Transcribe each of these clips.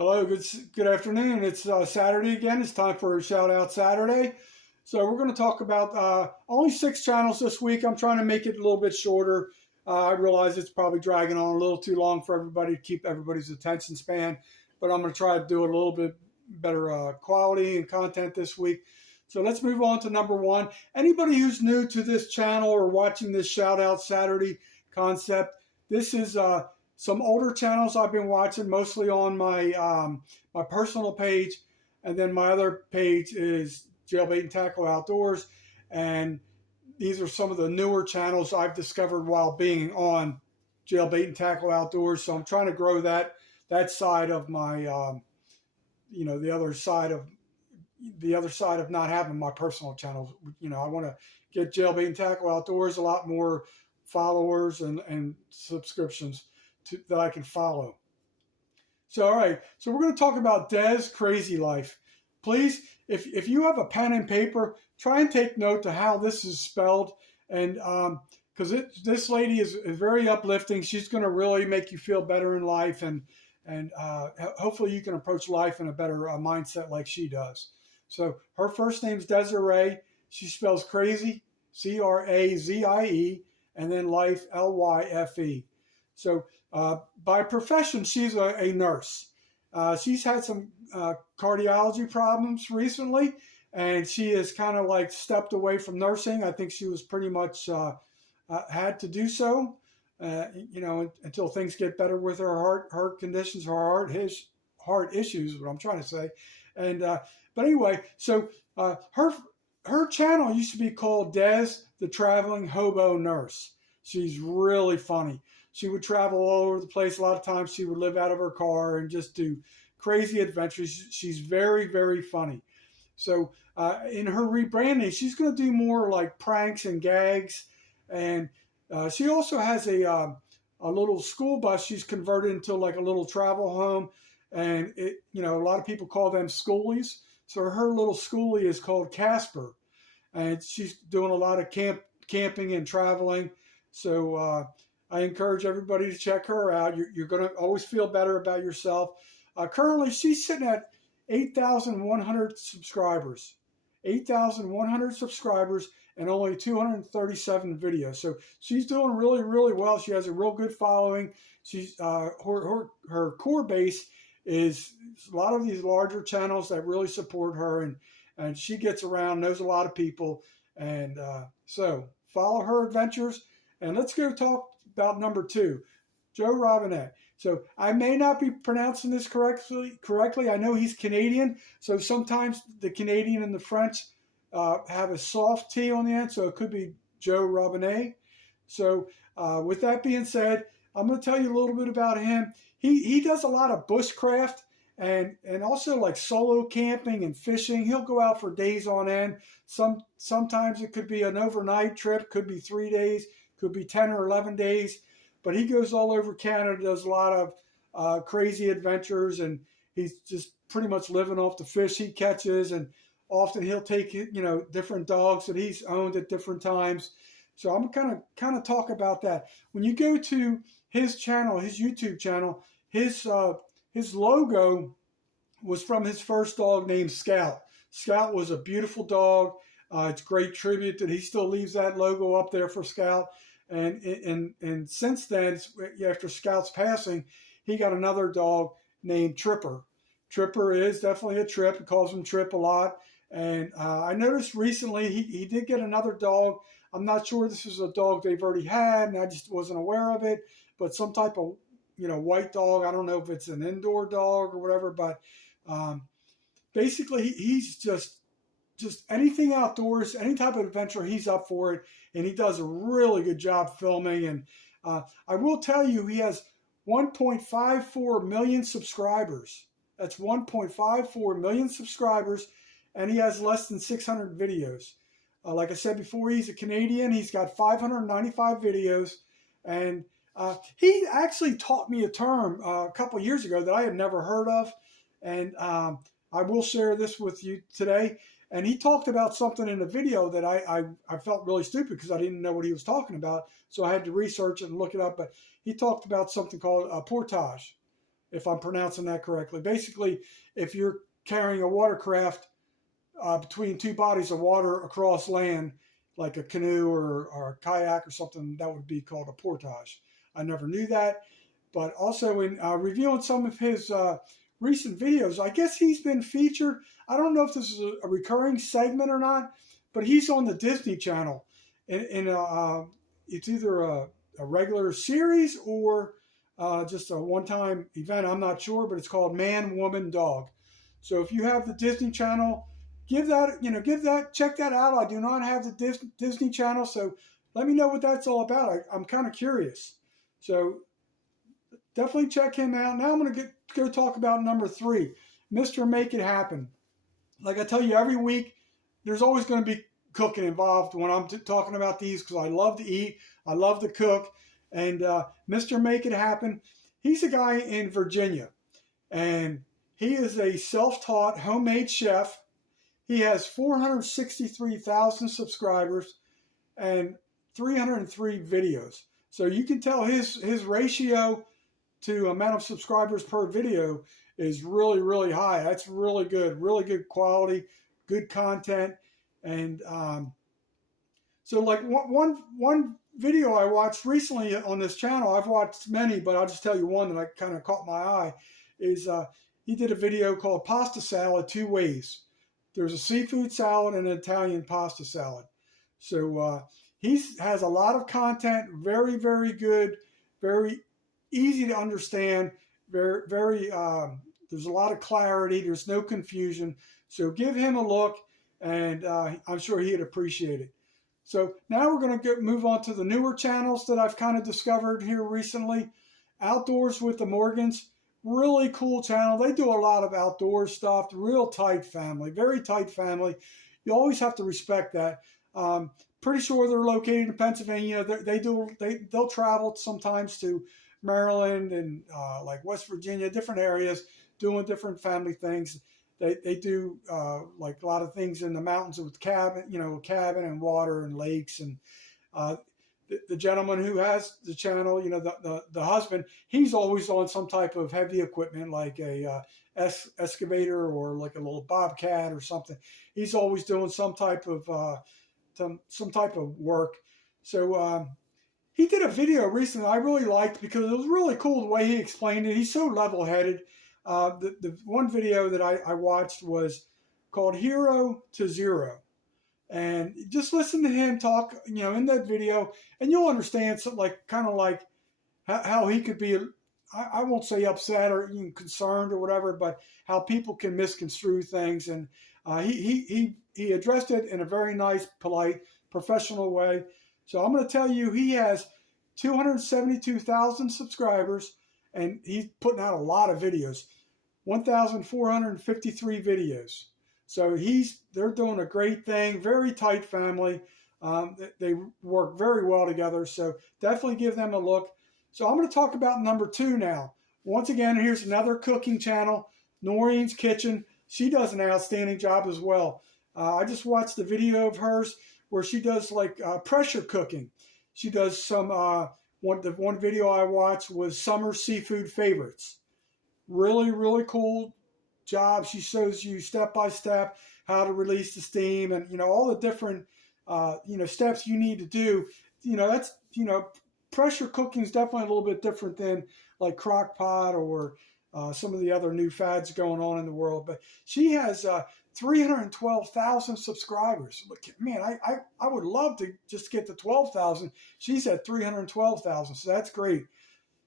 Hello, good afternoon. It's Saturday again. It's time for a shout out Saturday. So we're going to talk about only 6 channels this week. I'm trying to make it a little bit shorter. I realize it's probably dragging on a little too long for everybody to keep everybody's attention span, but I'm going to try to do it a little bit better quality and content this week. So let's move on to number 1. Anybody who's new to this channel or watching this shout out Saturday concept, this is some older channels I've been watching, mostly on my my personal page, and then my other page is Jailbait and Tackle Outdoors, and these are some of the newer channels I've discovered while being on Jailbait and Tackle Outdoors. So I'm trying to grow that side of my the other side of not having my personal channels. I want to get Jailbait and Tackle Outdoors a lot more followers and subscriptions that I can follow. So, all right. So we're going to talk about Des' crazy life. Please, if you have a pen and paper, try and take note to how this is spelled. And because this lady is very uplifting. She's going to really make you feel better in life. And hopefully you can approach life in a better mindset like she does. So her first name's Desiree. She spells crazy, C-R-A-Z-I-E, and then life, L-Y-F-E. So by profession, she's a nurse. She's had some cardiology problems recently, and she has kind of like stepped away from nursing. I think she was pretty much had to do so, until things get better with her heart conditions, her heart issues, what I'm trying to say. And but anyway, so her channel used to be called Des, the Traveling Hobo Nurse. She's really funny. She would travel all over the place. A lot of times she would live out of her car and just do crazy adventures. She's very, very funny. So in her rebranding, she's going to do more like pranks and gags. And she also has a little school bus she's converted into like a little travel home. And a lot of people call them schoolies. So her little schoolie is called Casper. And she's doing a lot of camping and traveling. So I encourage everybody to check her out. You're going to always feel better about yourself. Currently, she's sitting at 8,100 subscribers. 8,100 subscribers and only 237 videos. So she's doing really, really well. She has a real good following. She's her core base is a lot of these larger channels that really support her, and she gets around, knows a lot of people. And so follow her adventures. And let's go talk about number 2, Joe Robinette. So I may not be pronouncing this correctly. I know he's Canadian, so sometimes the Canadian and the French have a soft T on the end, so it could be Joe Robinette. So with that being said, I'm going to tell you a little bit about him. He does a lot of bushcraft and also like solo camping and fishing. He'll go out for days on end. Sometimes it could be an overnight trip, could be 3 days, could be 10 or 11 days, but he goes all over Canada, does a lot of crazy adventures, and he's just pretty much living off the fish he catches. And often he'll take different dogs that he's owned at different times. So I'm kind of talk about that. When you go to his channel, his YouTube channel, his logo was from his first dog named Scout. Scout was a beautiful dog. It's a great tribute that he still leaves that logo up there for Scout. And since then, after Scout's passing, he got another dog named Tripper. Tripper is definitely a Trip. He calls him Trip a lot. And I noticed recently he did get another dog. I'm not sure this is a dog they've already had, and I just wasn't aware of it. But some type of white dog. I don't know if it's an indoor dog or whatever. But basically, he's just anything outdoors, any type of adventure, he's up for it. And he does a really good job filming. And I will tell you, he has 1.54 million subscribers. That's 1.54 million subscribers. And he has less than 600 videos. Like I said before, he's a Canadian. He's got 595 videos. And he actually taught me a term a couple years ago that I had never heard of. And I will share this with you today. And he talked about something in the video that I felt really stupid because I didn't know what he was talking about. So I had to research it and look it up. But he talked about something called Portage. if I'm pronouncing that correctly. Basically, if you're carrying a watercraft between two bodies of water across land, like a canoe or a kayak or something, that would be called a portage. I never knew that. But also in reviewing some of his recent videos, I guess he's been featured. I don't know if this is a recurring segment or not, but he's on the Disney Channel. It's either a regular series or just a one-time event. I'm not sure, but it's called Man, Woman, Dog. So if you have the Disney Channel, check that out. I do not have the Disney Channel, so let me know what that's all about. I'm kind of curious. So definitely check him out. Now I'm going to go talk about number 3, Mr. Make It Happen. Like I tell you every week, there's always going to be cooking involved when I'm talking about these because I love to eat. I love to cook. And Mr. Make It Happen, he's a guy in Virginia. And he is a self-taught homemade chef. He has 463,000 subscribers and 303 videos. So you can tell his ratio to amount of subscribers per video is really, really high. That's really good quality, good content. And so like one video I watched recently on this channel, I've watched many, but I'll just tell you one that I kind of caught my eye, is he did a video called Pasta Salad 2 Ways. There's a seafood salad and an Italian pasta salad. So he has a lot of content, very, very good, very easy to understand, very there's a lot of clarity, there's no confusion. So give him a look, and I'm sure he'd appreciate it. So now we're going to move on to the newer channels that I've kind of discovered here recently. Outdoors with the Morgans, really cool channel. They do a lot of outdoor stuff, real tight family, very tight family. You always have to respect that. Pretty sure they're located in Pennsylvania. They'll travel sometimes to Maryland and like West Virginia, different areas, doing different family things. They do like a lot of things in the mountains with cabin and water and lakes. And the gentleman who has the channel, the husband, he's always on some type of heavy equipment like a excavator or like a little bobcat or something. He's always doing some type of work. So he did a video recently I really liked because it was really cool the way he explained it. He's so level-headed. The one video that I watched was called Hero to Zero. And just listen to him talk, in that video, and you'll understand something kind of like how he could be, I won't say upset or even concerned or whatever, but how people can misconstrue things. And he addressed it in a very nice, polite, professional way. So I'm going to tell you, he has 272,000 subscribers, and he's putting out a lot of videos, 1,453 videos. So they're doing a great thing, very tight family. They work very well together, so definitely give them a look. So I'm going to talk about number 2 now. Once again, here's another cooking channel, Noreen's Kitchen. She does an outstanding job as well. I just watched the video of hers where she does like pressure cooking. She does some, one video I watched was Summer Seafood Favorites. Really, really cool job. She shows you step by step how to release the steam and all the different steps you need to do. That's pressure cooking is definitely a little bit different than like crock pot or some of the other new fads going on in the world. But she has 312,000 subscribers. Look, man, I would love to just get to 12,000. She's at 312,000, so that's great.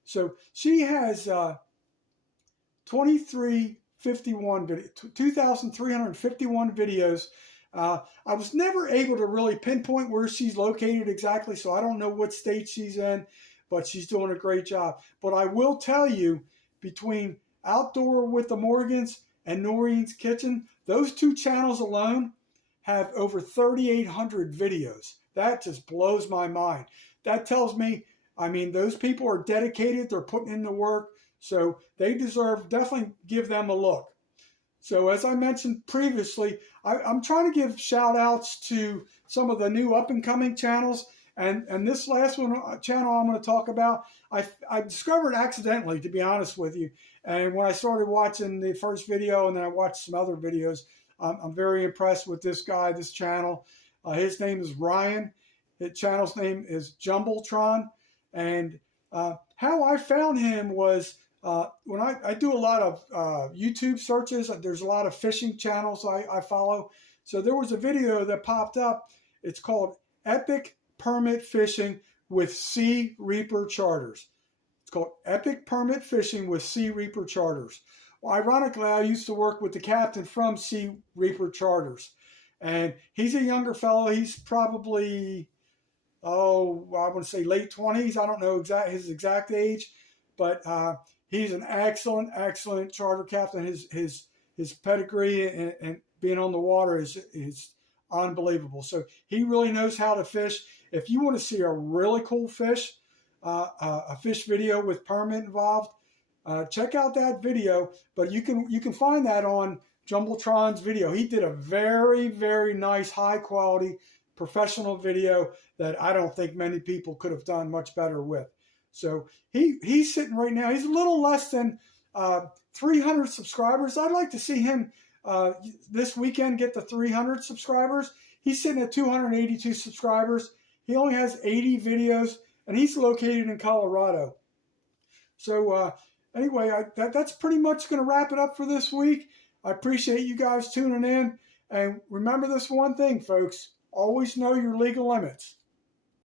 So she has 2,351 videos. I was never able to really pinpoint where she's located exactly, so I don't know what state she's in, but she's doing a great job. But I will tell you, between Outdoor with the Morgans and Noreen's Kitchen, those 2 channels alone have over 3,800 videos. That just blows my mind. That tells me, those people are dedicated. They're putting in the work. So they definitely give them a look. So as I mentioned previously, I'm trying to give shout outs to some of the new up and coming channels. And this last one channel I'm going to talk about, I discovered accidentally, to be honest with you. And when I started watching the first video, and then I watched some other videos, I'm very impressed with this guy, this channel. His name is Ryan. His channel's name is Jumbletron. And how I found him was when I do a lot of YouTube searches. There's a lot of fishing channels I follow. So there was a video that popped up. It's called Epic Permit Fishing with Sea Reaper Charters. It's called Epic Permit Fishing with Sea Reaper Charters. Well, ironically, I used to work with the captain from Sea Reaper Charters. And he's a younger fellow. He's probably, I want to say late 20s. I don't know his exact age. But he's an excellent, excellent charter captain. His pedigree and being on the water is unbelievable. So he really knows how to fish. If you want to see a really cool fish, a fish video with permit involved, check out that video. But you can find that on Jumbletron's video. He did a very, very nice, high quality, professional video that I don't think many people could have done much better with. So he's sitting right now. He's a little less than 300 subscribers. I'd like to see him this weekend get to 300 subscribers. He's sitting at 282 subscribers. He only has 80 videos, and he's located in Colorado. So anyway, that's pretty much going to wrap it up for this week. I appreciate you guys tuning in. And remember this one thing, folks. Always know your legal limits.